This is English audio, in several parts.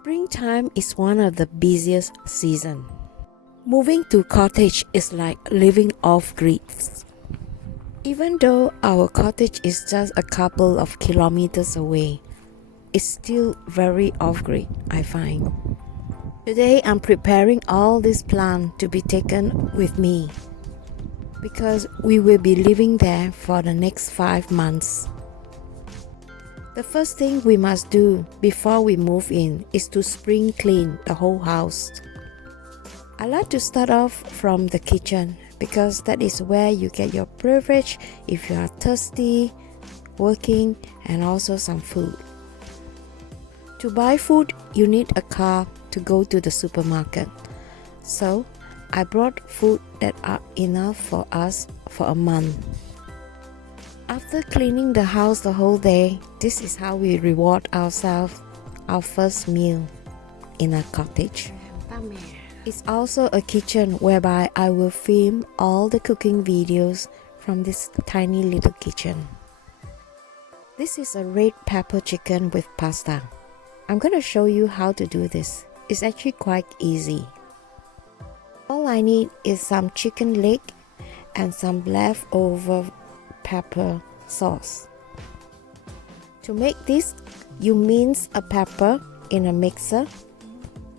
Springtime is one of the busiest seasons. Moving to cottage is like living off-grid. Even though our cottage is just a couple of kilometers away, it's still very off-grid, I find. Today I'm preparing all this plant to be taken with me because we will be living there for the next 5 months. The first thing we must do before we move in is to spring clean the whole house. I like to start off from the kitchen because that is where you get your beverage if you are thirsty, working, and also some food. To buy food, you need a car to go to the supermarket. So, I brought food that are enough for us for a month. After cleaning the house the whole day, this is how we reward ourselves our first meal in a cottage. It's also a kitchen whereby I will film all the cooking videos from this tiny little kitchen. This is a red pepper chicken with pasta. I'm gonna show you how to do this. It's actually quite easy. All I need is some chicken leg and some leftover pepper sauce. To make this, you mince a pepper in a mixer.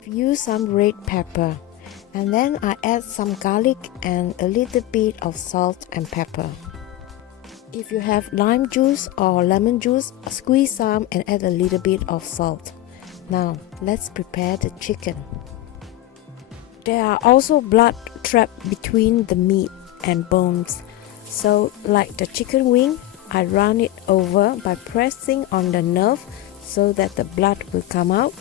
Use some red pepper, and then I add some garlic and a little bit of salt and pepper. If you have lime juice or lemon juice, squeeze some and add a little bit of salt. Now let's prepare the chicken. There are also blood trapped between the meat and bones, so like the chicken wing, I run it over by pressing on the nerve so that the blood will come out.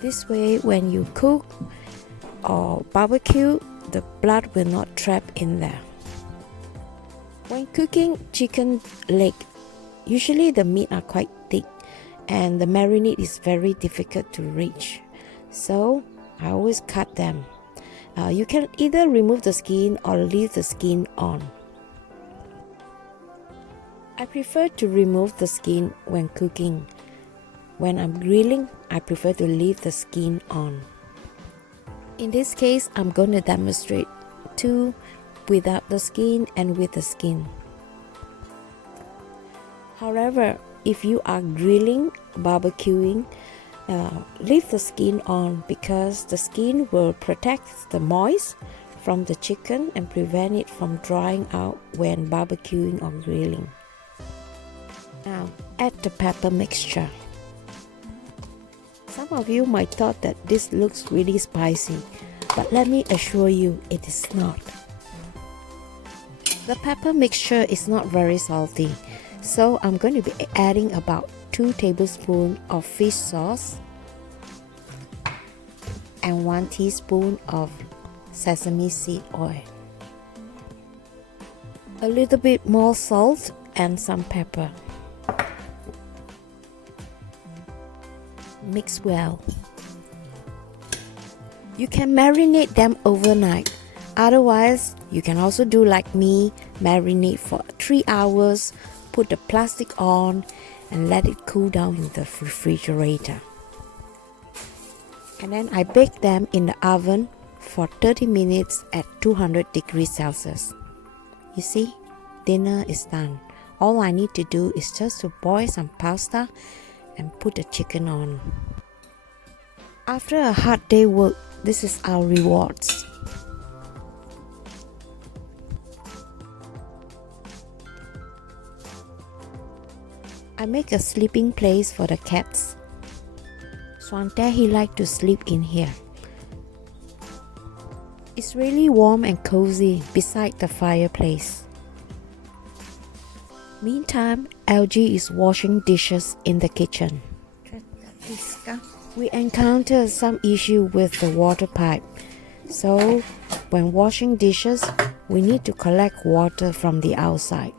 This way, when you cook or barbecue, the blood will not trap in there. When cooking chicken leg, usually the meat are quite thick and the marinade is very difficult to reach. So I always cut them. You can either remove the skin or leave the skin on. I prefer to remove the skin when cooking. When I'm grilling, I prefer to leave the skin on. In this case, I'm going to demonstrate two without the skin and with the skin. However, if you are grilling, barbecuing, leave the skin on because the skin will protect the moist from the chicken and prevent it from drying out when barbecuing or grilling. Now, add the pepper mixture. Some of you might thought that this looks really spicy, but let me assure you it is not. The pepper mixture is not very salty, so I'm going to be adding about 2 tablespoons of fish sauce and 1 teaspoon of sesame seed oil. A little bit more salt and some pepper. Mix well. You can marinate them overnight. Otherwise, you can also do like me, marinate for 3 hours, put the plastic on and let it cool down in the refrigerator. And then I bake them in the oven for 30 minutes at 200 degrees Celsius. You see, dinner is done. All I need to do is just to boil some pasta and put the chicken on. After a hard day work, this is our rewards. I make a sleeping place for the cats. Swante, he likes to sleep in here. It's really warm and cozy beside the fireplace. Meantime, LG is washing dishes in the kitchen. We encountered some issue with the water pipe. So, when washing dishes, we need to collect water from the outside.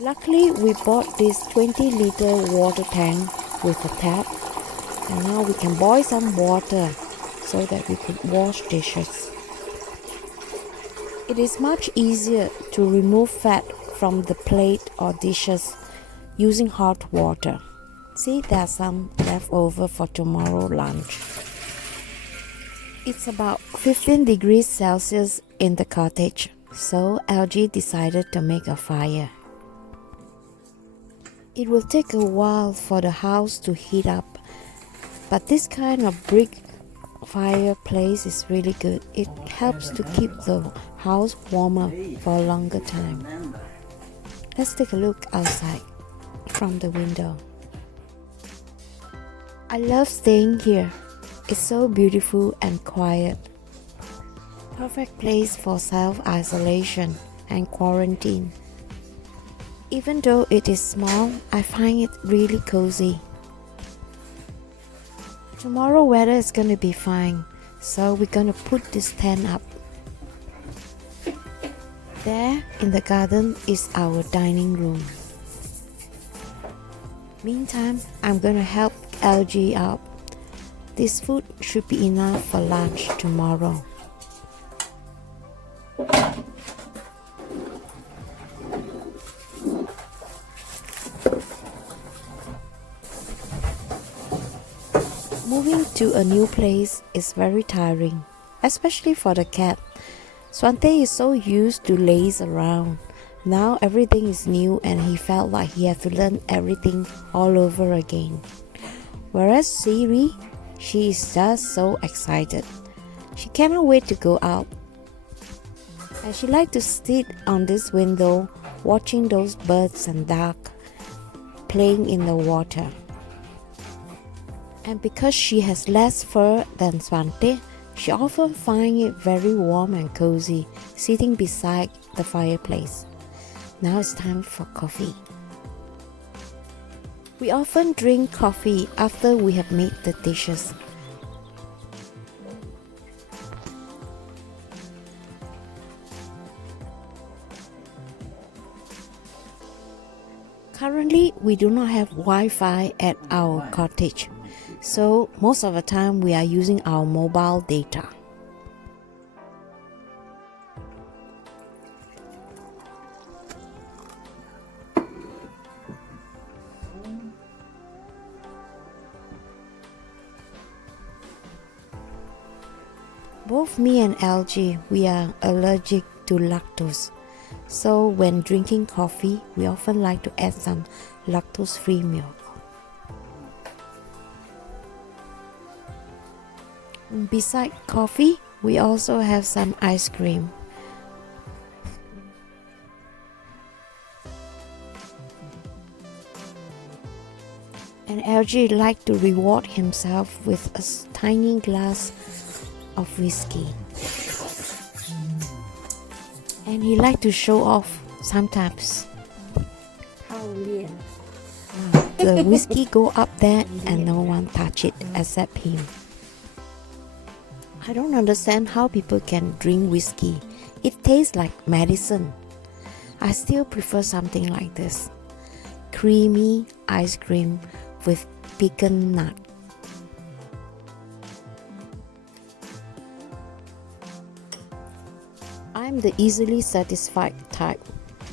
Luckily, we bought this 20-liter water tank with a tap. And now we can boil some water so that we could wash dishes. It is much easier to remove fat from the plate or dishes using hot water. See, there's some left over for tomorrow lunch. It's about 15 degrees Celsius in the cottage, so LG decided to make a fire. It will take a while for the house to heat up, but this kind of brick fireplace is really good. It helps to keep the house warmer for a longer time. Let's take a look outside from the window. I love staying here. It's so beautiful and quiet. Perfect place for self-isolation and quarantine. Even though it is small, I find it really cozy. Tomorrow weather is gonna be fine, so we're gonna put this tent up. There in the garden is our dining room. Meantime, I'm gonna help LG out. This food should be enough for lunch tomorrow. Moving to a new place is very tiring, especially for the cat. Swante is so used to laze around. Now everything is new and he felt like he had to learn everything all over again. Whereas Siri, she is just so excited. She cannot wait to go out. And she likes to sit on this window watching those birds and duck playing in the water. And because she has less fur than Swante, she often finds it very warm and cozy sitting beside the fireplace. Now it's time for coffee. We often drink coffee after we have made the dishes. Currently, we do not have Wi-Fi at our cottage, so most of the time we are using our mobile data. Both me and LG, we are allergic to lactose. So when drinking coffee, we often like to add some lactose-free milk. Beside coffee, we also have some ice cream. And LG likes to reward himself with a tiny glass of whiskey. And he likes to show off sometimes. The whiskey go up there and no one touch it except him. I don't understand how people can drink whiskey. It tastes like medicine. I still prefer something like this. Creamy ice cream with pecan nut. I'm the easily satisfied type.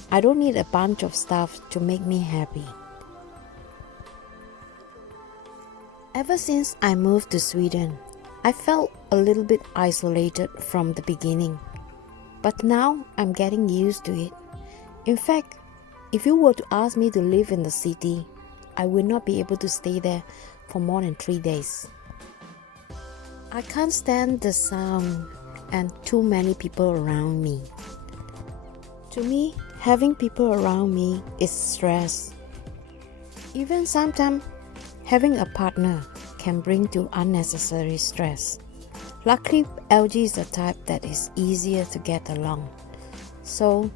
I don't need a bunch of stuff to make me happy. Ever since I moved to Sweden, I felt a little bit isolated from the beginning. But now I'm getting used to it. In fact, if you were to ask me to live in the city, I would not be able to stay there for more than 3 days. I can't stand the sound and too many people around me. To me, having people around me is stress. Even sometimes, having a partner can bring to unnecessary stress. Luckily, LG is the type that is easier to get along, so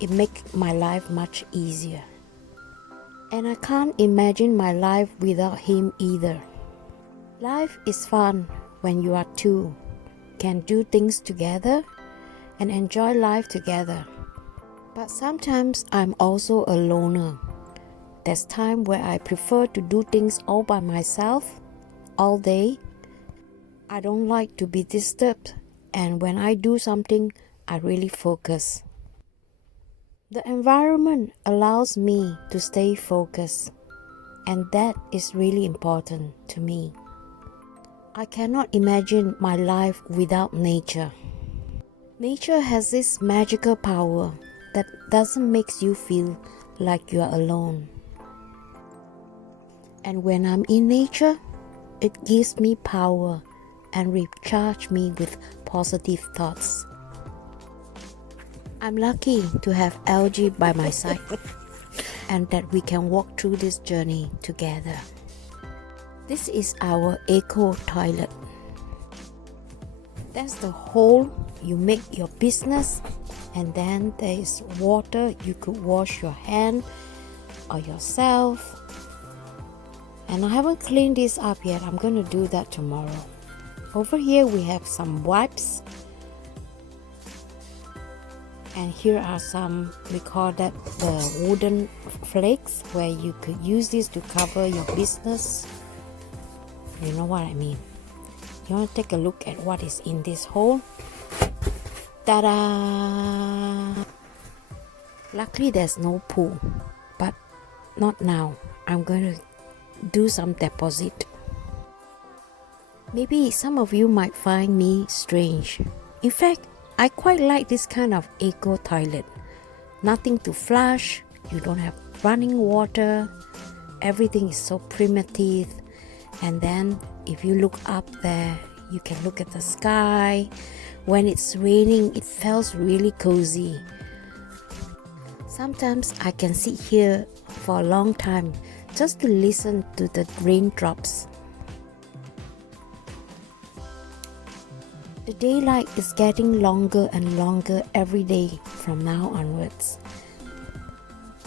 it makes my life much easier. And I can't imagine my life without him either. Life is fun when you are two, can do things together and enjoy life together. But sometimes I'm also a loner. There's time where I prefer to do things all by myself, all day. I don't like to be disturbed, and when I do something, I really focus. The environment allows me to stay focused. and that is really important to me. I cannot imagine my life without nature. Nature has this magical power that doesn't make you feel like you are alone. And when I'm in nature, it gives me power and recharge me with positive thoughts. I'm lucky to have algae by my side and that we can walk through this journey together. This is our eco toilet. That's the hole you make your business, and then there is water you could wash your hand or yourself. And I haven't cleaned this up yet. I'm going to do that tomorrow. Over here we have some wipes. And here are some, we call that the wooden flakes, where you could use this to cover your business. You know what I mean. You want to take a look at what is in this hole. Ta-da! Luckily there's no pool, but not now. I'm going to do some deposit. Maybe some of you might find me strange. In fact, I quite like this kind of eco toilet. Nothing to flush, you don't have running water, everything is so primitive. And then if you look up there, you can look at the sky. When it's raining, it feels really cozy. Sometimes I can sit here for a long time just to listen to the raindrops. The daylight is getting longer and longer every day from now onwards.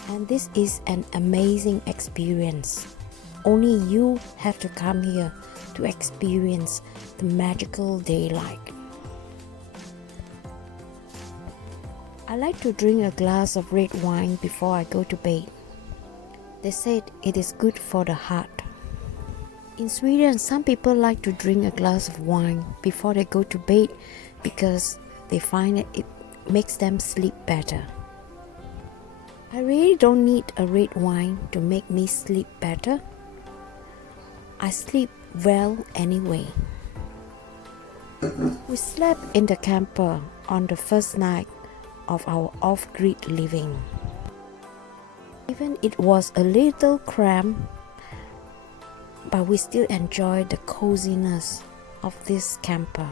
And this is an amazing experience. Only you have to come here to experience the magical daylight. I like to drink a glass of red wine before I go to bed. They said it is good for the heart. In Sweden, some people like to drink a glass of wine before they go to bed because they find that it makes them sleep better. I really don't need a red wine to make me sleep better. I sleep well anyway. We slept in the camper on the first night of our off-grid living. Even it was a little cramped, but we still enjoyed the coziness of this camper.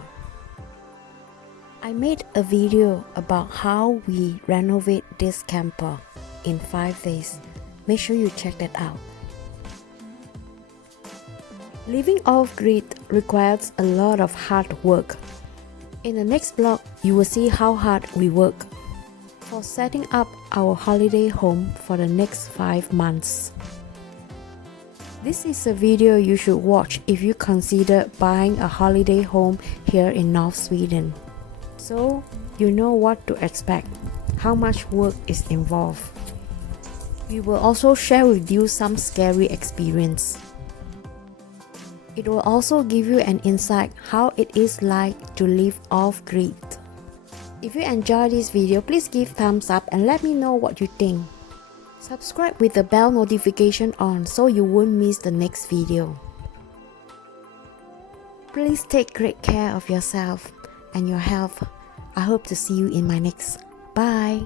I made a video about how we renovate this camper in 5 days. Make sure you check that out. Living off-grid requires a lot of hard work. In the next blog, you will see how hard we work for setting up our holiday home for the next 5 months. This is a video you should watch if you consider buying a holiday home here in North Sweden. So you know what to expect, how much work is involved. We will also share with you some scary experience. It will also give you an insight how it is like to live off-grid. If you enjoyed this video, please give thumbs up and let me know what you think. Subscribe with the bell notification on so you won't miss the next video. Please take great care of yourself and your health. I hope to see you in my next. Bye!